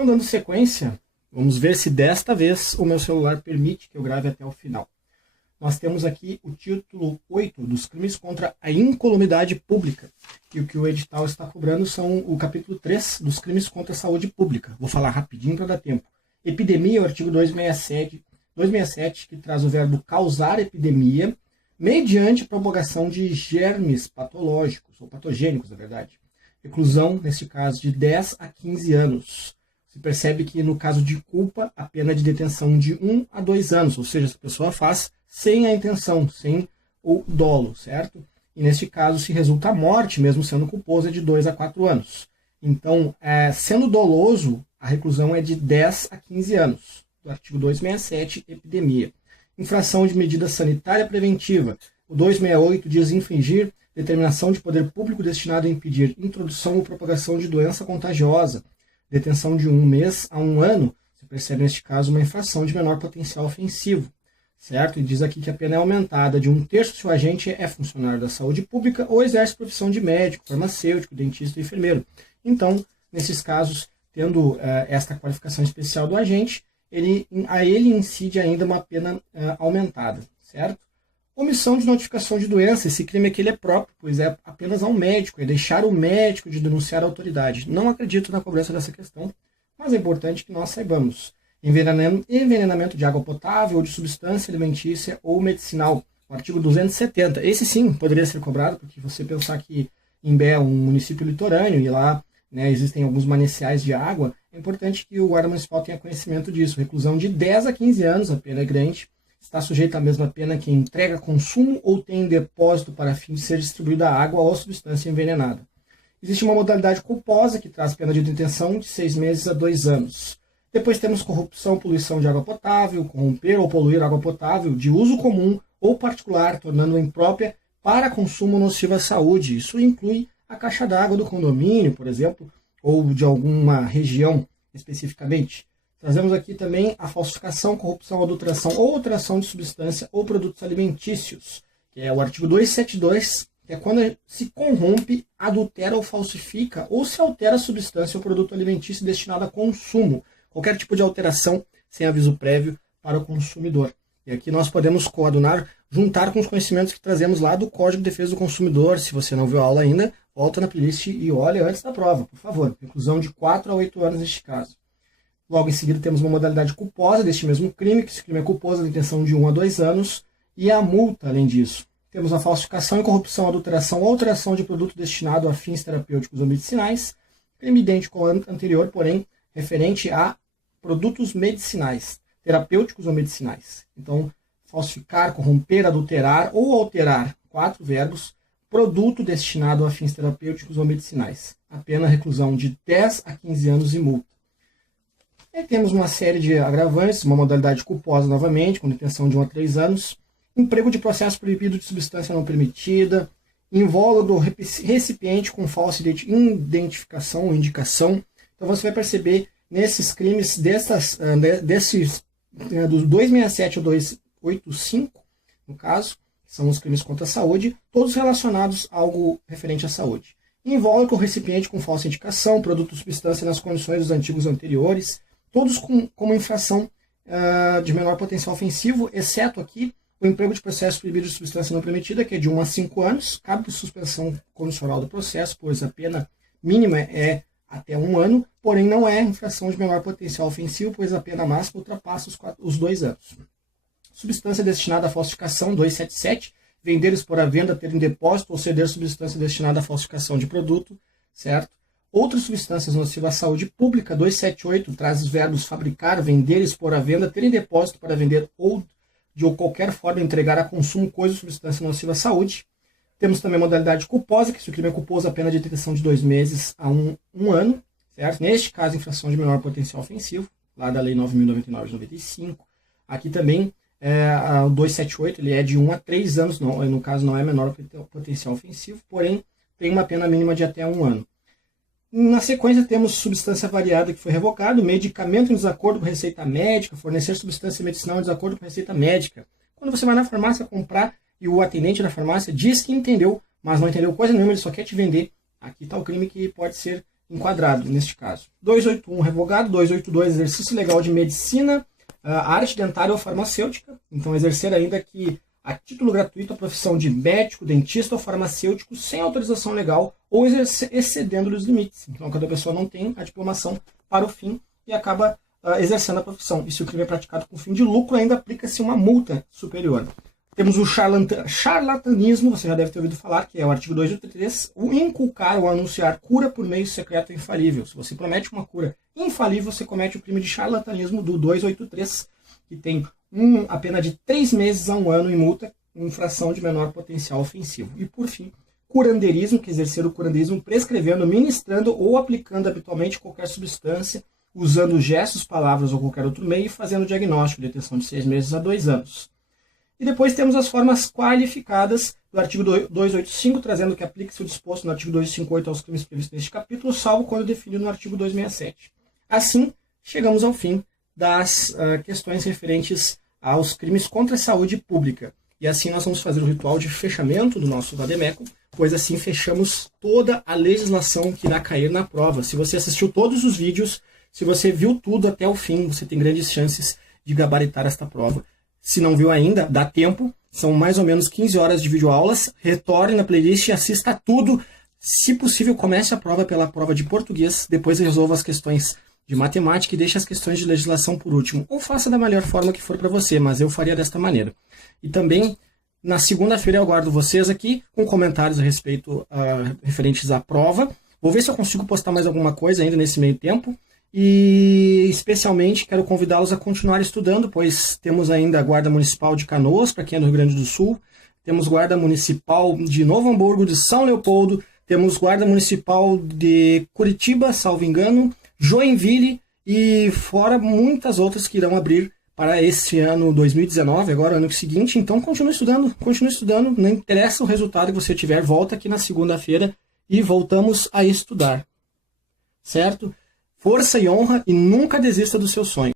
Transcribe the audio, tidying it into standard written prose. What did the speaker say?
Então, dando sequência, vamos ver se desta vez o meu celular permite que eu grave até o final. Nós temos aqui o título 8 dos crimes contra a incolumidade pública. E o que o edital está cobrando são o capítulo 3 dos crimes contra a saúde pública. Vou falar rapidinho para dar tempo. Epidemia, o artigo 267, que traz o verbo causar epidemia, mediante propagação de germes patológicos, ou patogênicos, na verdade. Reclusão, neste caso, de 10 a 15 anos. Se percebe que, no caso de culpa, a pena de detenção de 1 a 2 anos, ou seja, se a pessoa faz sem a intenção, sem o dolo, certo? E neste caso, se resulta a morte, mesmo sendo culposo, é de 2 a 4 anos. Então, sendo doloso, a reclusão é de 10 a 15 anos, do artigo 267, epidemia. Infração de medida sanitária preventiva. O 268 diz infringir determinação de poder público destinado a impedir introdução ou propagação de doença contagiosa. Detenção de 1 mês a 1 ano. Você percebe, neste caso, uma infração de menor potencial ofensivo. Certo? E diz aqui que a pena é aumentada de 1/3 se o agente é funcionário da saúde pública ou exerce profissão de médico, farmacêutico, dentista e enfermeiro. Então, nesses casos, tendo esta qualificação especial do agente, a ele incide ainda uma pena aumentada, certo? Omissão de notificação de doença. Esse crime aqui ele é próprio, pois é apenas ao médico, é deixar o médico de denunciar a autoridade. Não acredito na cobrança dessa questão, mas é importante que nós saibamos. Envenenamento de água potável ou de substância alimentícia ou medicinal. O artigo 270. Esse sim poderia ser cobrado, porque você pensar que Imbé é um município litorâneo e lá existem alguns mananciais de água, é importante que o guarda municipal tenha conhecimento disso. Reclusão de 10 a 15 anos, a pena é grande. Está sujeito à mesma pena quem entrega consumo ou tem em depósito para fim de ser distribuída água ou substância envenenada. Existe uma modalidade culposa que traz pena de detenção de 6 meses a 2 anos. Depois temos corrupção, poluição de água potável, corromper ou poluir água potável de uso comum ou particular, tornando-a imprópria para consumo nocivo à saúde. Isso inclui a caixa d'água do condomínio, por exemplo, ou de alguma região especificamente. Trazemos aqui também a falsificação, corrupção, adulteração ou alteração de substância ou produtos alimentícios, que é o artigo 272, que é quando se corrompe, adultera ou falsifica, ou se altera a substância ou produto alimentício destinado a consumo. Qualquer tipo de alteração sem aviso prévio para o consumidor. E aqui nós podemos coadunar, juntar com os conhecimentos que trazemos lá do Código de Defesa do Consumidor. Se você não viu a aula ainda, volta na playlist e olha antes da prova, por favor. Reclusão de 4 a 8 anos neste caso. Logo em seguida temos uma modalidade culposa deste mesmo crime, que esse crime é culposo, a detenção de 1 a 2 anos, e a multa, além disso. Temos a falsificação e corrupção, adulteração ou alteração de produto destinado a fins terapêuticos ou medicinais, crime idêntico ao anterior, porém, referente a produtos medicinais, terapêuticos ou medicinais. Então, falsificar, corromper, adulterar ou alterar, 4 verbos, produto destinado a fins terapêuticos ou medicinais. A pena reclusão de 10 a 15 anos e multa. E temos uma série de agravantes, uma modalidade culposa novamente, com detenção de 1 a 3 anos, emprego de processo proibido de substância não permitida, invólucro do recipiente com falsa identificação ou indicação. Então você vai perceber nesses crimes do 267 ao 285, no caso, que são os crimes contra a saúde, todos relacionados a algo referente à saúde. Invólucro o recipiente com falsa indicação, produto ou substância nas condições dos artigos anteriores, todos como infração de menor potencial ofensivo, exceto aqui o emprego de processo proibido de substância não permitida, que é de 1 a 5 anos, cabe suspensão condicional do processo, pois a pena mínima é até 1 ano, porém não é infração de menor potencial ofensivo, pois a pena máxima ultrapassa os 2 anos. Substância destinada à falsificação, 277, vender, expor à venda, ter em depósito ou ceder substância destinada à falsificação de produto, certo? Outras substâncias nocivas à saúde pública, 278, traz os verbos fabricar, vender, expor à venda, ter em depósito para vender ou de qualquer forma entregar a consumo coisa ou substância nociva à saúde. Temos também a modalidade culposa, que se o crime é culposo, a pena de detenção de 2 meses a 1 ano, certo? Neste caso, infração de menor potencial ofensivo, lá da Lei 9.099 de 95. Aqui também, o 278, ele é de 1 a 3 anos, não, no caso não é menor potencial ofensivo, porém tem uma pena mínima de até 1 ano. Na sequência, temos substância variada que foi revocado, medicamento em desacordo com receita médica, fornecer substância medicinal em desacordo com receita médica. Quando você vai na farmácia comprar e o atendente da farmácia diz que entendeu, mas não entendeu coisa nenhuma, ele só quer te vender, aqui está o crime que pode ser enquadrado, neste caso. 281, revogado. 282, exercício legal de medicina, arte dentária ou farmacêutica. Então, exercer ainda aqui a título gratuito a profissão de médico, dentista ou farmacêutico sem autorização legal ou excedendo os limites. Então, quando a pessoa não tem a diplomação para o fim e acaba exercendo a profissão. E se o crime é praticado com fim de lucro, ainda aplica-se uma multa superior. Temos o charlatanismo, você já deve ter ouvido falar, que é o artigo 283, o inculcar ou anunciar cura por meio secreto infalível. Se você promete uma cura infalível, você comete o crime de charlatanismo do 283, que tem a pena de 3 meses a 1 ano em multa, infração de menor potencial ofensivo. E por fim, curandeirismo, que é exercer o curandeirismo prescrevendo, ministrando ou aplicando habitualmente qualquer substância, usando gestos, palavras ou qualquer outro meio, fazendo diagnóstico, detenção de 6 meses a 2 anos. E depois temos as formas qualificadas do artigo 285, trazendo que aplique-se o disposto no artigo 258 aos crimes previstos neste capítulo, salvo quando definido no artigo 267. Assim, chegamos ao fim das questões referentes aos crimes contra a saúde pública. E assim nós vamos fazer o ritual de fechamento do nosso Vademécum, pois assim fechamos toda a legislação que irá cair na prova. Se você assistiu todos os vídeos, se você viu tudo até o fim, você tem grandes chances de gabaritar esta prova. Se não viu ainda, dá tempo. São mais ou menos 15 horas de videoaulas. Retorne na playlist e assista tudo. Se possível, comece a prova pela prova de português. Depois resolva as questões de matemática e deixe as questões de legislação por último. Ou faça da melhor forma que for para você, mas eu faria desta maneira. E também, na segunda-feira, eu aguardo vocês aqui com comentários a respeito referentes à prova. Vou ver se eu consigo postar mais alguma coisa ainda nesse meio tempo. E especialmente quero convidá-los a continuar estudando, pois temos ainda a Guarda Municipal de Canoas, para quem é do Rio Grande do Sul, temos Guarda Municipal de Novo Hamburgo, de São Leopoldo, temos Guarda Municipal de Curitiba, salvo engano, Joinville e fora muitas outras que irão abrir para este ano 2019, agora ano seguinte. Então continue estudando, não interessa o resultado que você tiver, volta aqui na segunda-feira e voltamos a estudar, certo? Força e honra e nunca desista do seu sonho.